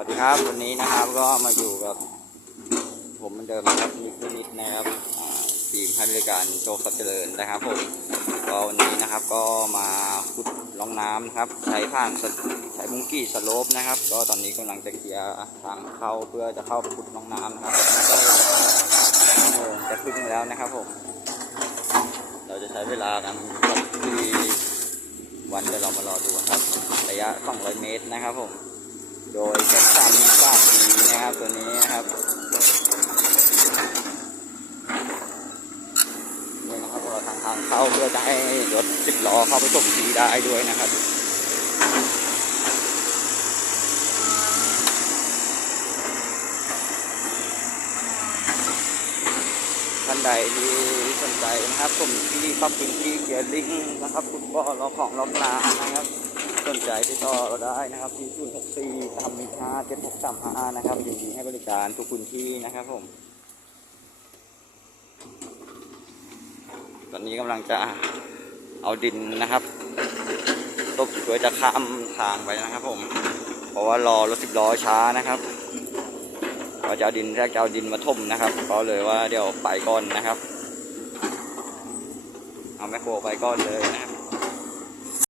วัสดีครับวันนี้นะครับก็มาอยู่กับ ผมเหมือนเดิมนะครับนิคนิดนะครับทีมให้บริการโจกสับเจริญนะครับผมก็วันนี้นะครับก็มาขุดร่องน้ำนะครับใช้ผ่านใช้มุงกี้สโลปนะครับ ก็ตอนนี้กำลังจะเคลียร์ทางเข้าเพื่อจะเข้าไปขุดร่องน้ำนะครับก็ชั่วโมงจะครึ่งแล้วนะครับผมเราจะใช้เวลากันที่วันเดี๋ยวเรามารอดูครับระยะ 200 เมตรนะครับผม โดยแก๊สซัมฟาดดีนะครับตัวนี้นะครับนี่นะครับเราทางทางเข้าเพื่อจะให้รถสิบล้อเข้าไปส่งทีได้ด้วยนะครับท่านใดที่สนใจนะครับผมที่ปรับพื้นที่เกียร์ลิงนะครับ คุณก็รอของรอบนานะครับ สนใจติดต่อเราได้นะครับที่ศูนย์หกสี่สามหนึ่งห้าเจ็ดหกสามห้านะครับยินดีให้บริการทุกพื้นที่นะครับผม ตอนนี้กำลังจะเอาดินนะครับตบเพื่อจะข้ามทางไปนะครับผม เพราะว่ารอรถสิบล้อช้านะครับเราจะเอาดินแรกจะเอาดินมาถมนะครับก็เลยว่าเดี๋ยวไปก่อนนะครับ เอาแมคโครไปก่อนเลยนะครับ